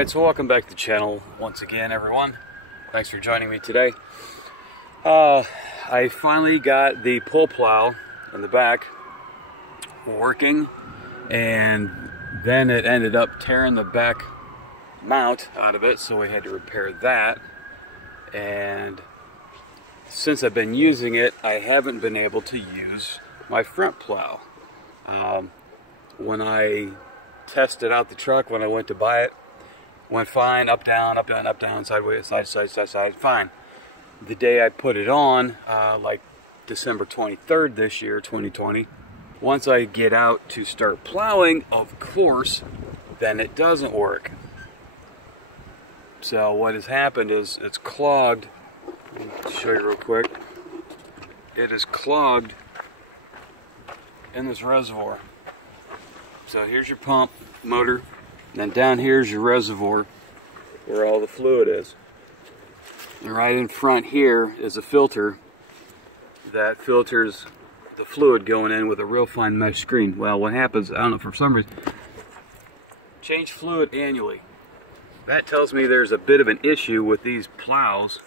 Alright, so welcome back to the channel once again, everyone. Thanks for joining me today. I finally got the pull plow in the back working, and then it ended up tearing the back mount out of it, so we had to repair that. And since I've been using it, I haven't been able to use my front plow. When I tested out the truck, when I went to buy it, went fine, up, down, up, down, up, down, sideways, side, side, side, side, fine. The day I put it on, like December 23rd this year, 2020, once I get out to start plowing, of course, then it doesn't work. So what has happened is it's clogged. Let me show you real quick. It is clogged in this reservoir. So here's your pump motor, and then down here's your reservoir where all the fluid is. And right in front here is a filter that filters the fluid going in with a real fine mesh screen. Well, what happens, I don't know, for some reason, change fluid annually. That tells me there's a bit of an issue with these plows,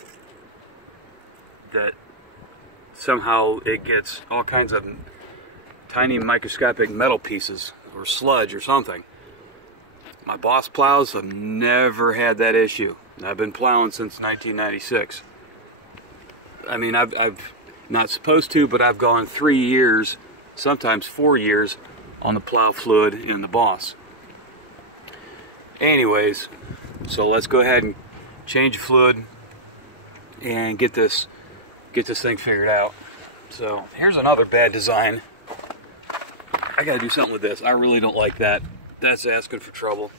that somehow it gets all kinds of tiny microscopic metal pieces or sludge or something. My Boss plows have never had that issue. I've been plowing since 1996. I mean, I've not supposed to, but I've gone 3 years, sometimes 4 years, on the plow fluid in the Boss. Anyways, so let's go ahead and change the fluid and get this thing figured out. So here's another bad design. I gotta do something with this. I really don't like that. That's asking for trouble.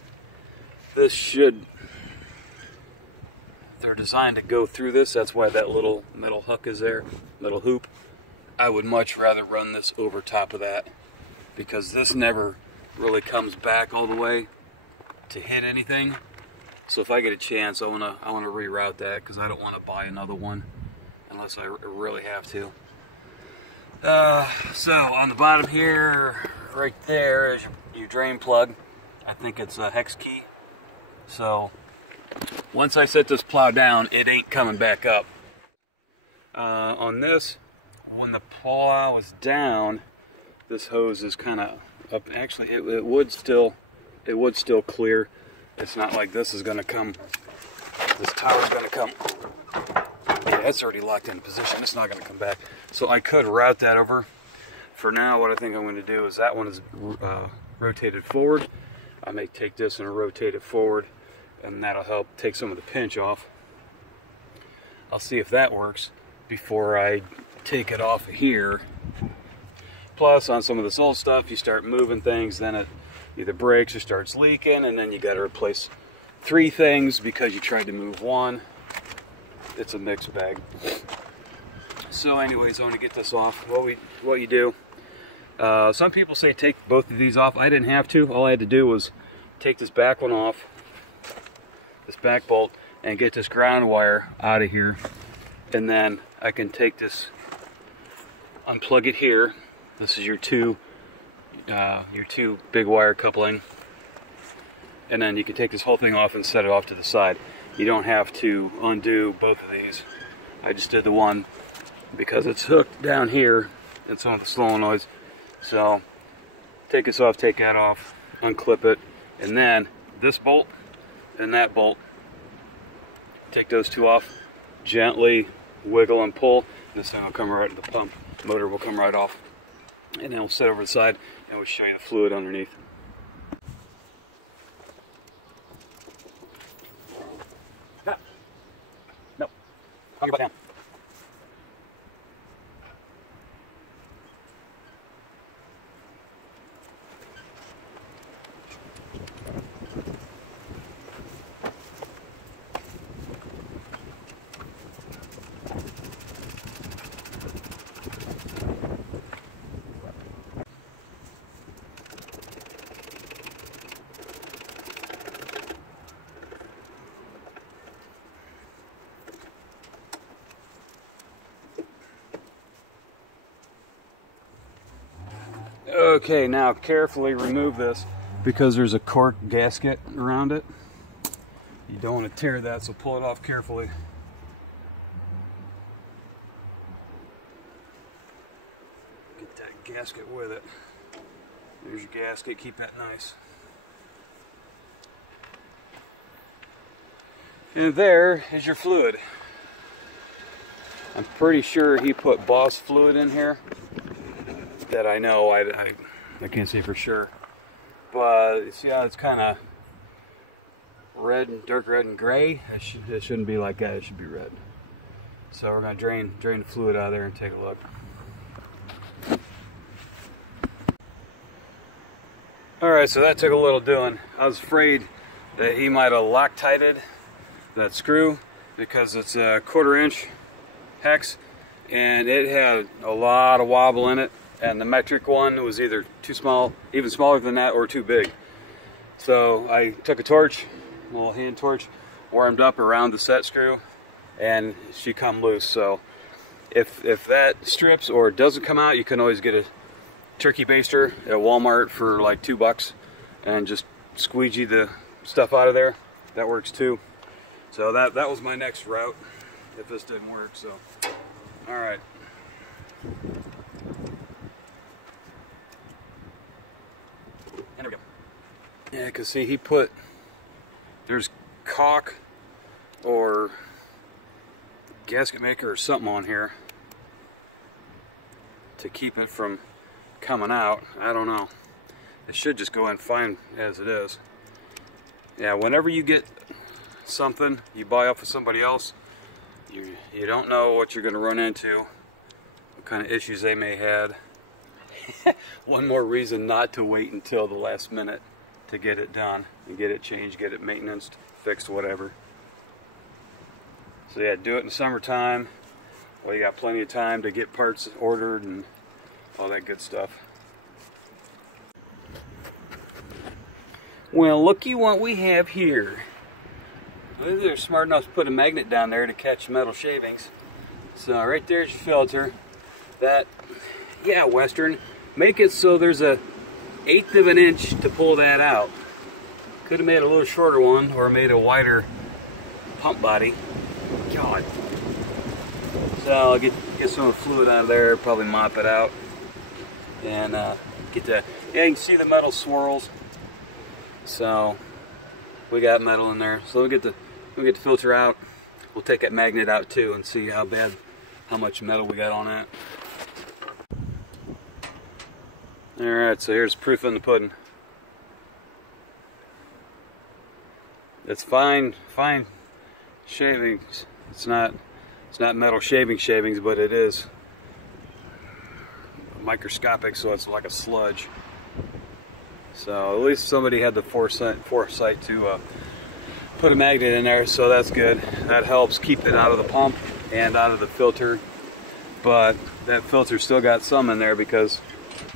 This should, they're designed to go through this. That's why that little metal hook is there, metal hoop. I would much rather run this over top of that, because this never really comes back all the way to hit anything. So if I get a chance, I wanna reroute that, because I don't want to buy another one unless I really have to. So on the bottom here, right there, is your drain plug. I think it's a hex key. So once I set this plow down, it ain't coming back up. On this, when the plow is down, this hose is kind of up. Actually, it would still clear. It's not like this is going to come. This tower is going to come. Yeah, it's already locked in position. It's not going to come back. So I could route that over. For now, what I think I'm going to do is that one is rotated forward. I may take this and rotate it forward, and that'll help take some of the pinch off. I'll see if that works before I take it off of here. Plus, on some of this old stuff, you start moving things, then it either breaks or starts leaking, and then you got to replace 3 things because you tried to move one. It's a mixed bag. So anyways, I want to get this off. What you do, some people say take both of these off. I didn't have to. All I had to do was take this back one off, this back bolt, and get this ground wire out of here. And then I can take this, unplug it here. This is your two big wire coupling. And then you can take this whole thing off and set it off to the side. You don't have to undo both of these. I just did the one because it's hooked down here in some of the solenoids. So take this off, take that off, unclip it, and then this bolt and that bolt, take those 2 off, gently wiggle and pull, and this thing will come right to the pump. The motor will come right off, and then we'll set over the side and we'll show you the fluid underneath. No, hung your butt down. Okay, now carefully remove this because there's a cork gasket around it. You don't want to tear that, so pull it off carefully. Get that gasket with it. There's your gasket, keep that nice. And there is your fluid. I'm pretty sure he put Boss fluid in here. That I know, I can't say for sure. But see how it's kind of red, dark red and gray? It shouldn't be like that, it should be red. So we're going to drain the fluid out of there and take a look. Alright, so that took a little doing. I was afraid that he might have Loctited that screw because it's a 1/4 inch hex and it had a lot of wobble in it, and the metric one was either too small, even smaller than that, or too big. So I took a torch, a little hand torch, warmed up around the set screw, and she come loose. So if that strips or doesn't come out, you can always get a turkey baster at Walmart for like $2 and just squeegee the stuff out of there. That works too. So that was my next route if this didn't work. So all right. And there we go. Yeah, because see, he put, there's caulk or gasket maker or something on here to keep it from coming out. I don't know. It should just go in fine as it is. Yeah, whenever you get something you buy off of somebody else, you don't know what you're going to run into, what kind of issues they may have. One more reason not to wait until the last minute to get it done and get it changed, get it maintenanced, fixed, whatever. So yeah, do it in the summertime. Well, you got plenty of time to get parts ordered and all that good stuff. Well, looky what we have here. They're smart enough to put a magnet down there to catch metal shavings. So right there's your filter. That, yeah, Western, make it so there's a 1/8 of an inch to pull that out. Could have made a little shorter one or made a wider pump body. God. So I'll get some of the fluid out of there, probably mop it out, and get the, yeah, you can see the metal swirls. So we got metal in there. So we'll get the filter out. We'll take that magnet out too and see how much metal we got on it. Alright, so here's proof in the pudding. It's fine shavings. It's not metal shavings, but it is microscopic, so it's like a sludge. So at least somebody had the foresight to put a magnet in there, so that's good. That helps keep it out of the pump and out of the filter. But that filter still got some in there because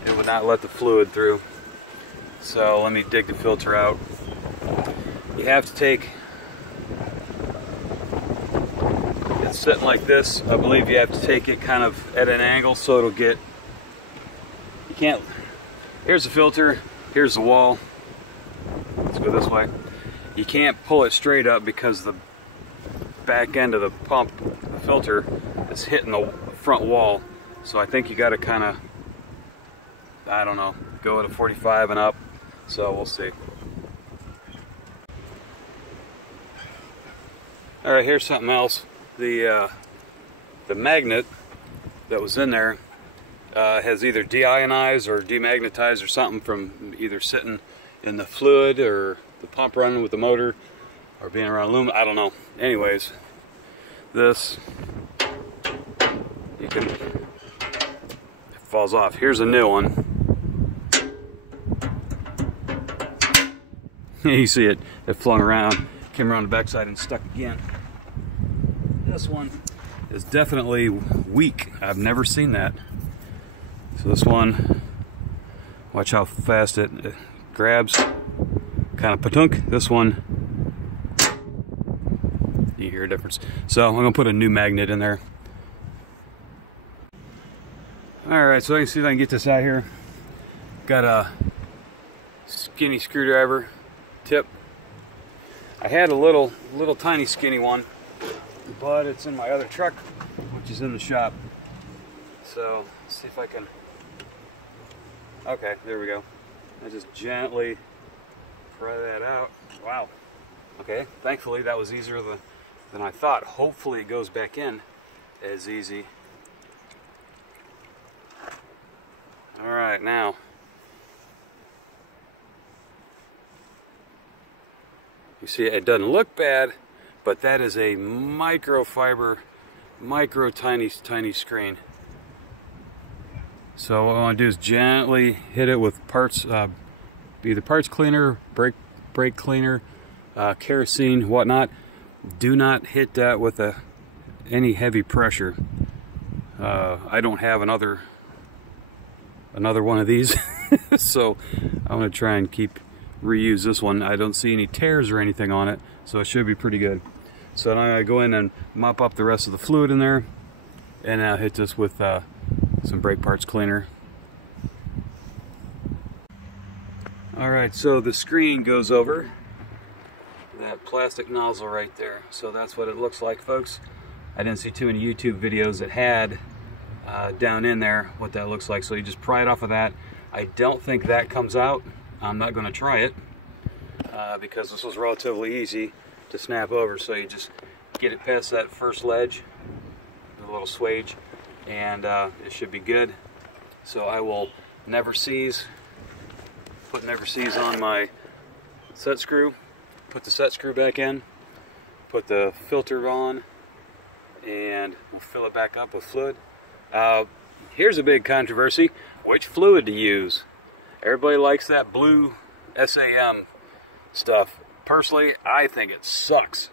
it would not let the fluid through. So let me dig the filter out. You have to take, it's sitting like this. I believe you have to take it kind of at an angle so it'll get, you can't, here's the filter, here's the wall. Let's go this way. You can't pull it straight up because the back end of the pump, the filter, is hitting the front wall. So I think you got to kind of, I don't know, go at a 45 and up. So we'll see. All right, here's something else. The magnet that was in there has either deionized or demagnetized or something from either sitting in the fluid or the pump running with the motor or being around aluminum. I don't know. Anyways, this, you can, it falls off. Here's a new one. You see it flung around, came around the backside and stuck again. This one is definitely weak. I've never seen that. So this one, watch how fast it grabs, kind of patunk. This one, you hear a difference. So I'm gonna put a new magnet in there. All right, so I can see if I can get this out here. Got a skinny screwdriver tip. I had a little tiny skinny one, but it's in my other truck, which is in the shop. So let's see if I can. Okay, there we go. I just gently pry that out. Wow. Okay, thankfully that was easier than I thought. Hopefully it goes back in as easy. All right, now. You see, it doesn't look bad, but that is a microfiber, tiny screen. So what I want to do is gently hit it with parts, either parts cleaner, brake cleaner, kerosene, whatnot. Do not hit that with any heavy pressure. I don't have another one of these, so I'm going to try and reuse this one. I don't see any tears or anything on it, so it should be pretty good. So now I'm going to go in and mop up the rest of the fluid in there, and I'll hit this with some brake parts cleaner. Alright, so the screen goes over that plastic nozzle right there. So that's what it looks like, folks. I didn't see too many YouTube videos that had down in there what that looks like. So you just pry it off of that. I don't think that comes out. I'm not going to try it because this was relatively easy to snap over. So you just get it past that first ledge, a little swage, and it should be good. So I will never seize, put never seize on my set screw, put the set screw back in, put the filter on, and we'll fill it back up with fluid. Here's a big controversy: which fluid to use. Everybody likes that blue SAM stuff. Personally, I think it sucks.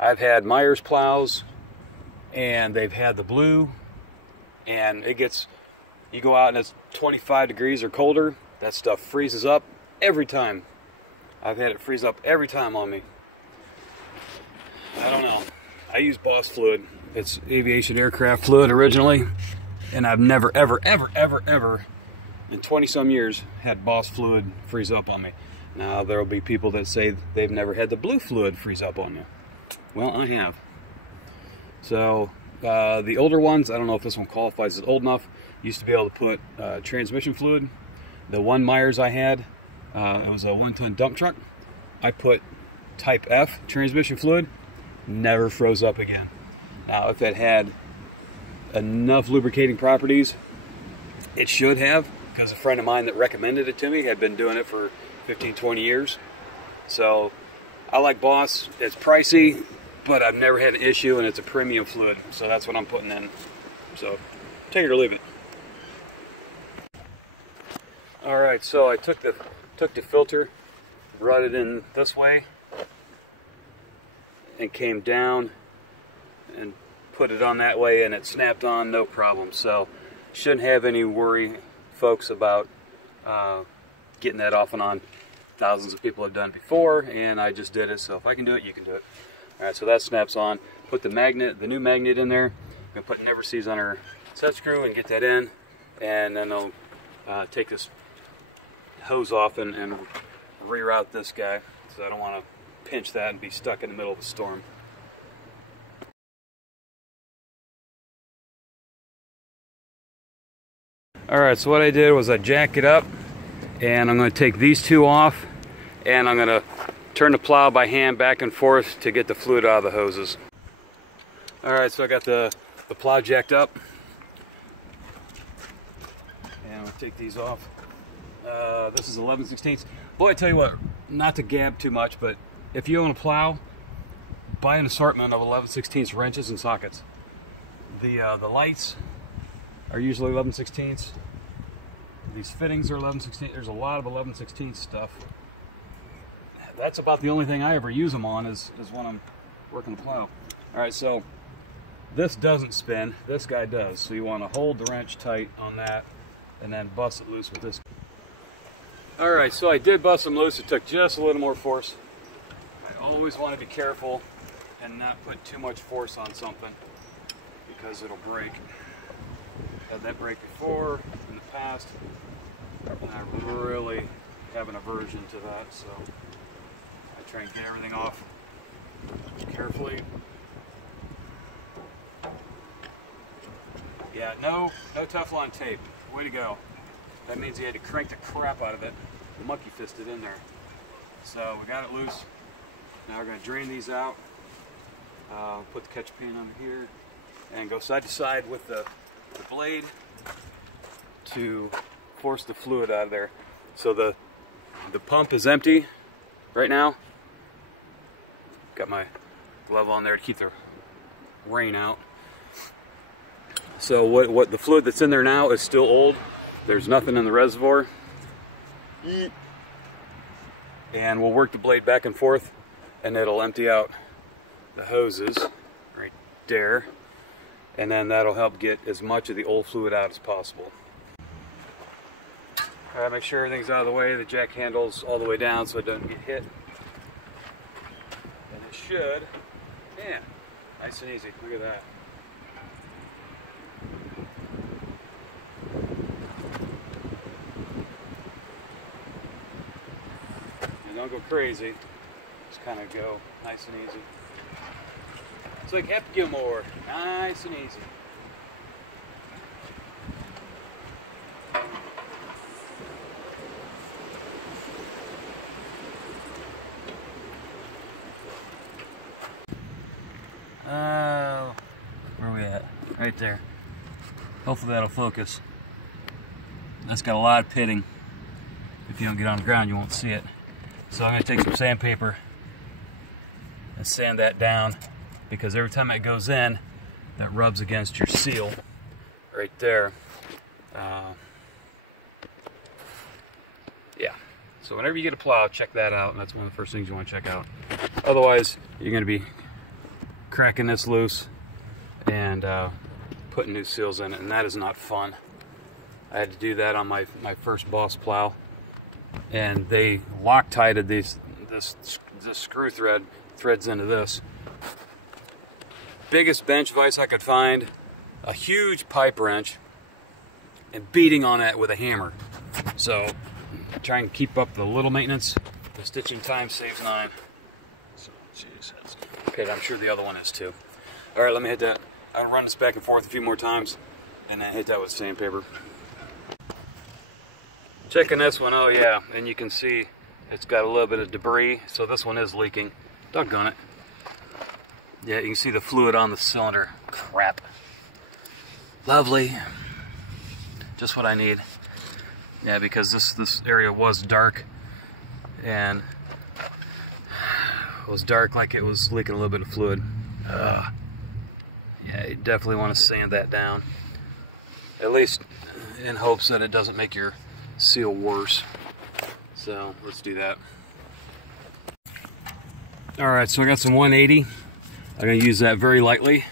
I've had Myers plows, and they've had the blue, and it gets, you go out and it's 25 degrees or colder, that stuff freezes up every time. I've had it freeze up every time on me. I don't know. I use Boss fluid. It's aviation aircraft fluid originally, and I've never, ever in 20-some years had Boss fluid freeze up on me. Now there will be people that say they've never had the blue fluid freeze up on you. Well, I have. So the older ones, I don't know if this one qualifies as old enough, used to be able to put transmission fluid. The one Myers I had, it was a 1-ton dump truck. I put type F transmission fluid, never froze up again. Now if it had enough lubricating properties, it should have, because a friend of mine that recommended it to me had been doing it for 15-20 years. So I like Boss. It's pricey, but I've never had an issue, and it's a premium fluid, so that's what I'm putting in. So take it or leave it. All right, so I took the filter, brought it in this way, and came down and put it on that way, and it snapped on no problem. So shouldn't have any worry, folks, about getting that off and on. Thousands of people have done it before, and I just did it, so if I can do it, you can do it. All right, so that snaps on. Put the magnet, the new magnet in there. I'm gonna put never seize on our set screw and get that in, and then I'll take this hose off and reroute this guy, so I don't want to pinch that and be stuck in the middle of a storm. Alright, so what I did was I jacked it up, and I'm going to take these two off, and I'm going to turn the plow by hand back and forth to get the fluid out of the hoses. Alright, so I got the plow jacked up, and I'll take these off. This is 11/16. Boy, I tell you what, not to gab too much, but if you own a plow, buy an assortment of 11/16 wrenches and sockets. The lights are usually 11/16. These fittings are 11/16. There's a lot of 11/16 stuff. That's about the only thing I ever use them on is when I'm working the plow. All right, so this doesn't spin. This guy does. So you want to hold the wrench tight on that and then bust it loose with this. All right, so I did bust them loose. It took just a little more force. I always want to be careful and not put too much force on something because it'll break. Had that break before in the past, and I really have an aversion to that, so I Try and get everything off carefully. Yeah, no Teflon tape. Way to go. That means you had to crank the crap out of it. Monkey fisted in there. So we got it loose. Now we're going to drain these out. Put the catch pan under here and go side to side with the blade to force the fluid out of there. So the pump is empty right now. Got my glove on there to keep the rain out. So what the fluid that's in there now is still old. There's nothing in the reservoir. And we'll work the blade back and forth and it'll empty out the hoses right there. And then that'll help get as much of the old fluid out as possible. Alright, make sure everything's out of the way. The jack handle's all the way down so it doesn't get hit. And it should. Yeah, nice and easy. Look at that. And don't go crazy. Just kind of go nice and easy. It's like Hep Gilmore. Nice and easy. Oh, where are we at? Right there. Hopefully that'll focus. That's got a lot of pitting. If you don't get on the ground, you won't see it. So I'm going to take some sandpaper and sand that down, because every time it goes in, that rubs against your seal right there. Yeah. So whenever you get a plow, check that out, and that's one of the first things you want to check out. Otherwise, you're going to be cracking this loose and putting new seals in it, and that is not fun. I had to do that on my first Boss plow, and they Loctited this screw threads into this. Biggest bench vise I could find, a huge pipe wrench, and beating on it with a hammer. So try and keep up the little maintenance. The stitching time saves 9. So, geez, okay, I'm sure the other one is too. All right, let me hit that. I'll run this back and forth a few more times, and then hit that with sandpaper. Checking this one, oh yeah, and you can see it's got a little bit of debris, so this one is leaking. Doggone it. Yeah, you can see the fluid on the cylinder. Crap. Lovely. Just what I need. Yeah, because this area was dark, and it was dark like it was leaking a little bit of fluid. Yeah, you definitely want to sand that down. At least in hopes that it doesn't make your seal worse. So let's do that. Alright, so I got some 180. I'm going to use that very lightly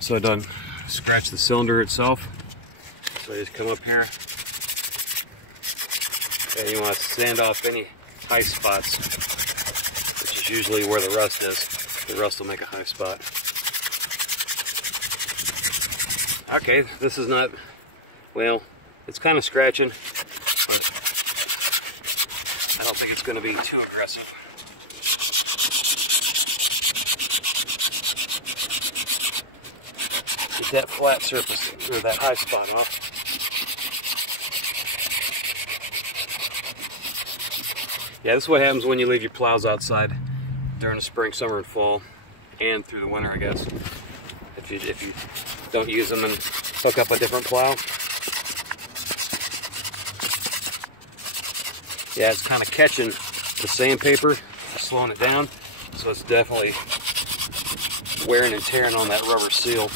so it doesn't scratch the cylinder itself. So I just come up here and you want to sand off any high spots, which is usually where the rust is. The rust will make a high spot. Okay, this is not, well, it's kind of scratching, but I don't think it's going to be too aggressive. Get that flat surface, or that high spot off. Yeah, this is what happens when you leave your plows outside during the spring, summer, and fall, and through the winter, I guess. If you don't use them and hook up a different plow. Yeah, it's kind of catching the sandpaper, slowing it down, so it's definitely wearing and tearing on that rubber seal.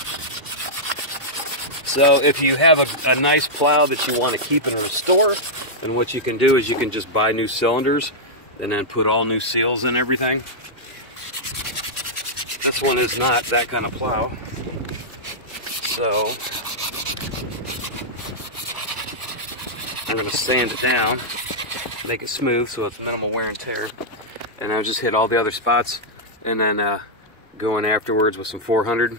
So if you have a nice plow that you want to keep and restore, then what you can do is you can just buy new cylinders and then put all new seals in everything. This one is not that kind of plow. So I'm going to sand it down, make it smooth so it's minimal wear and tear, and I'll just hit all the other spots and then go in afterwards with some 400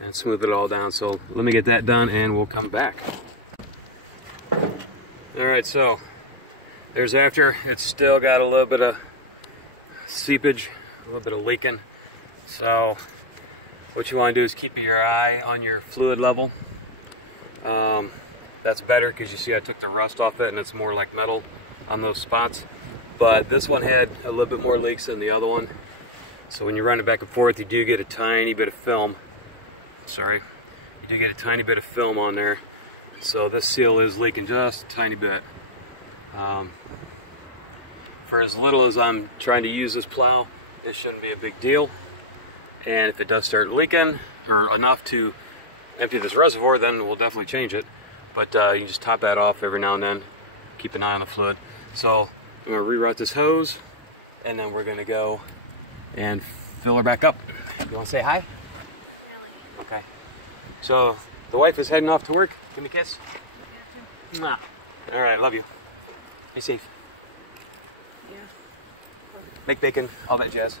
and smooth it all down. So let me get that done and we'll come back. Alright, so there's after. It's still got a little bit of seepage, a little bit of leaking. So what you want to do is keep your eye on your fluid level. That's better because you see I took the rust off it and it's more like metal on those spots. But this one had a little bit more leaks than the other one. So when you run it back and forth, you do get a tiny bit of film. Sorry, you do get a tiny bit of film on there. So this seal is leaking just a tiny bit. For as little as I'm trying to use this plow, this shouldn't be a big deal. And if it does start leaking, or enough to empty this reservoir, then we'll definitely change it. But you can just top that off every now and then. Keep an eye on the fluid. So I'm going to reroute this hose, and then we're going to go and fill her back up. You want to say hi? Really? Okay. So the wife is heading off to work. Give me a kiss. Mwah. All right, love you. Be safe. Yeah. Make bacon, all that jazz.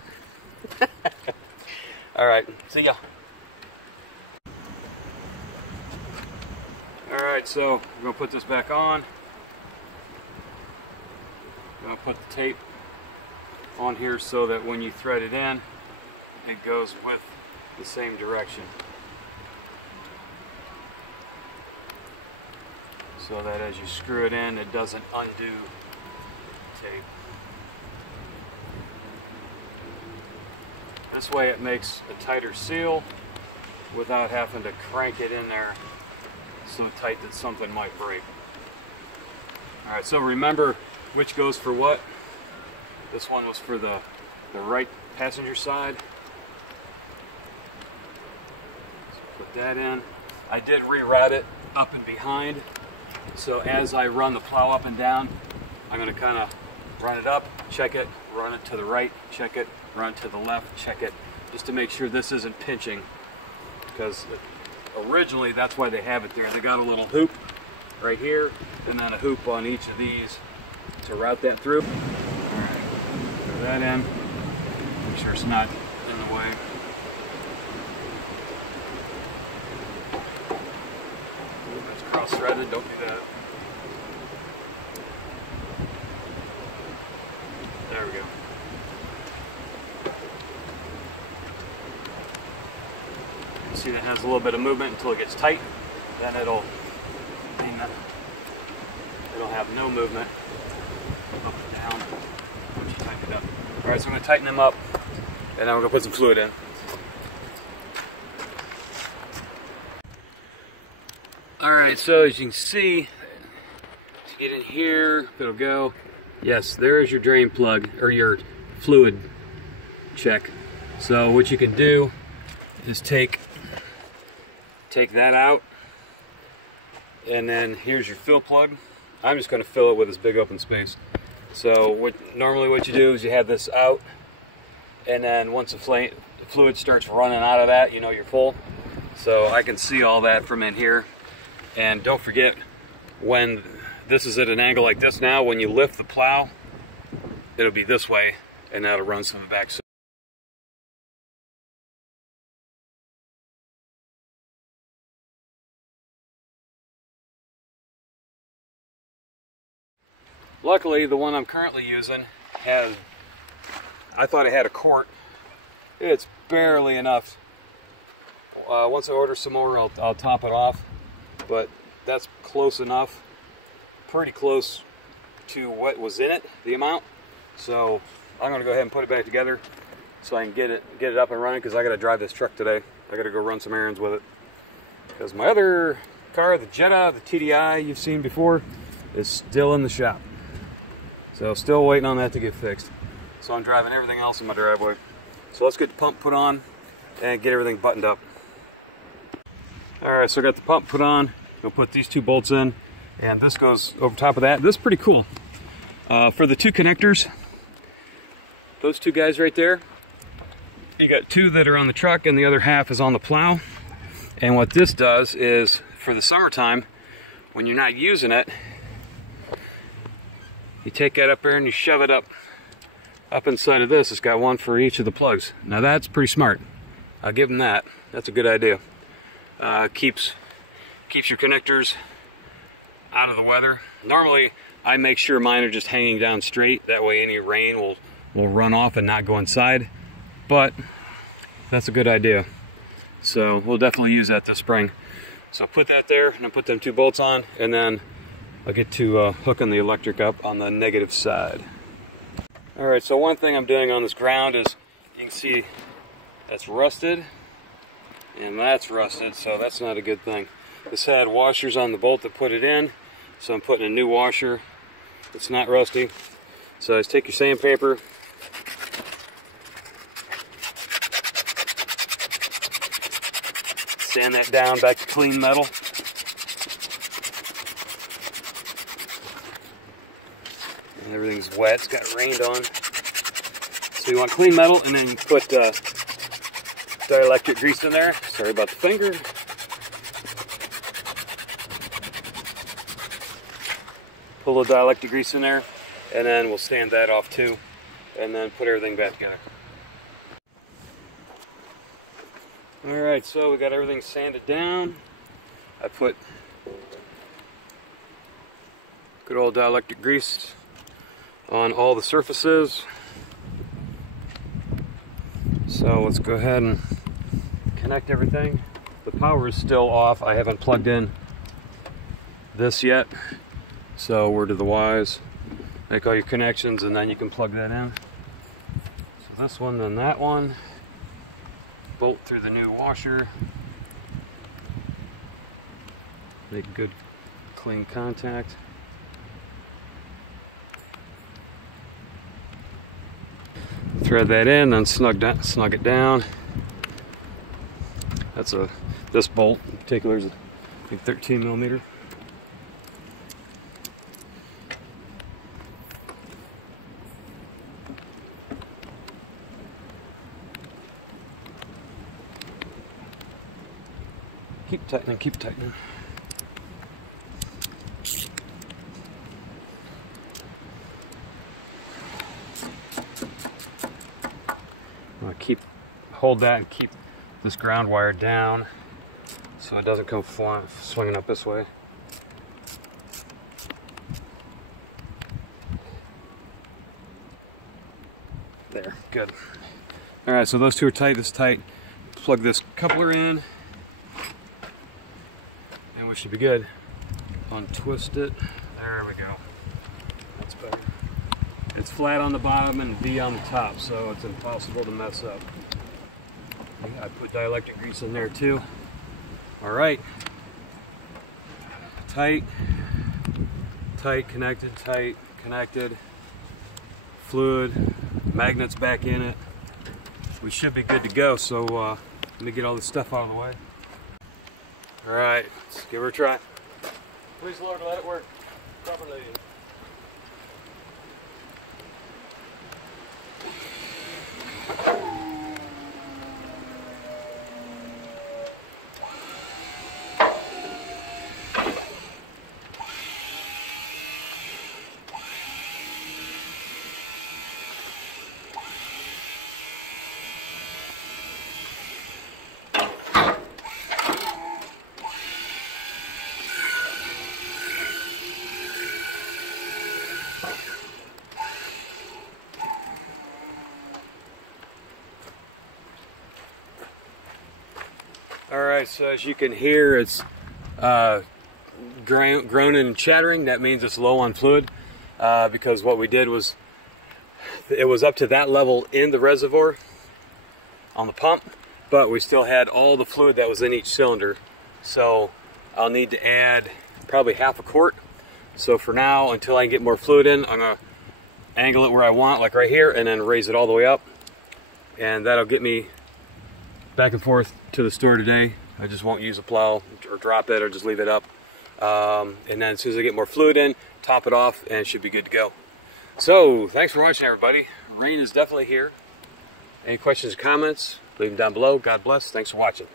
All right, see ya. All right, so we're gonna put this back on. I'm gonna put the tape on here so that when you thread it in, it goes with the same direction. So that as you screw it in, it doesn't undo tape. This way it makes a tighter seal without having to crank it in there so tight that something might break. Alright, so remember which goes for what. This one was for the right passenger side. So put that in. I did reroute it up and behind. So as I run the plow up and down, I'm going to kind of run it up, check it, run it to the right, check it, run to the left, check it, just to make sure this isn't pinching. Because originally that's why they have it there. They got a little hoop right here, and then a hoop on each of these to route that through. Alright, throw that in, make sure it's not in the way. That's cross-threaded, don't do that. There we go. You see that has a little bit of movement until it gets tight. Then it'll have no movement up and down once you tighten it up. Alright, so I'm going to tighten them up, and then we're going to put some fluid in. Alright, so as you can see, to get in here, it'll go. Yes, there is your drain plug, or your fluid check. So what you can do is take that out, and then here's your fill plug. I'm just going to fill it with this big open space. So normally what you do is you have this out, and then once the fluid starts running out of that, you know you're full. So I can see all that from in here. And don't forget, when this is at an angle like this now, when you lift the plow, it'll be this way, and that'll run some back. Luckily, the one I'm currently using has, I thought it had a quart. It's barely enough. Once I order some more, I'll top it off, but that's close enough, pretty close to what was in it, the amount. So I'm gonna go ahead and put it back together so I can get it up and running, because I gotta drive this truck today. I gotta go run some errands with it, because my other car, the Jetta, the TDI you've seen before, is still in the shop. So still waiting on that to get fixed. So I'm driving everything else in my driveway. So let's get the pump put on and get everything buttoned up. Alright, so I got the pump put on. We'll put these two bolts in, and this goes over top of that. This is pretty cool. For the two connectors, those two guys right there, you got two that are on the truck and the other half is on the plow. And what this does is, for the summertime, when you're not using it, you take that up there and you shove it up inside of this. It's got one for each of the plugs. Now that's pretty smart. I'll give them that. That's a good idea. Keeps your connectors out of the weather. Normally, I make sure mine are just hanging down straight. That way any rain will run off and not go inside, but that's a good idea. So we'll definitely use that this spring. So put that there, and then put them 2 bolts on, and then I'll get to hooking the electric up on the negative side. All right, so one thing I'm doing on this ground is, you can see that's rusted, and that's rusted, so that's not a good thing. This had washers on the bolt that put it in, so I'm putting a new washer. It's not rusty. So just take your sandpaper, sand that down back to clean metal. And everything's wet, it's got rained on. So you want clean metal, and then you put dielectric grease in there. Sorry about the finger. Pull a little dielectric grease in there, and then we'll sand that off too, and then put everything back together. Alright, so we got everything sanded down. I put good old dielectric grease on all the surfaces. So let's go ahead and connect everything. The power is still off. I haven't plugged in this yet. So word to the wise, make all your connections and then you can plug that in. So this one, then that one. Bolt through the new washer. Make good clean contact. Thread that in, then snug it down. That's this bolt in particular is I think 13 millimeter. Keep tightening, keep tightening. Hold that and keep this ground wire down so it doesn't come swinging up this way. There, good. All right, so those two are tight, this is tight. Plug this coupler in, and we should be good. Untwist it, there we go. That's better. It's flat on the bottom and V on the top, so it's impossible to mess up. I put dielectric grease in there too. All right. Tight, tight, connected, tight, connected. Fluid, magnets back in it. We should be good to go, so let me get all this stuff out of the way. All right, let's give her a try. Please, Lord, let it work properly. Alright, so as you can hear, it's groaning and chattering. That means it's low on fluid because what we did was it was up to that level in the reservoir on the pump, but we still had all the fluid that was in each cylinder. So I'll need to add probably half a quart. So for now, until I can get more fluid in, I'm going to angle it where I want, like right here, and then raise it all the way up. And that'll get me back and forth to the store today. I just won't use a plow or drop it or just leave it up. And then as soon as I get more fluid in, top it off and it should be good to go. So thanks for watching, everybody. Rain is definitely here. Any questions or comments, leave them down below. God bless. Thanks for watching.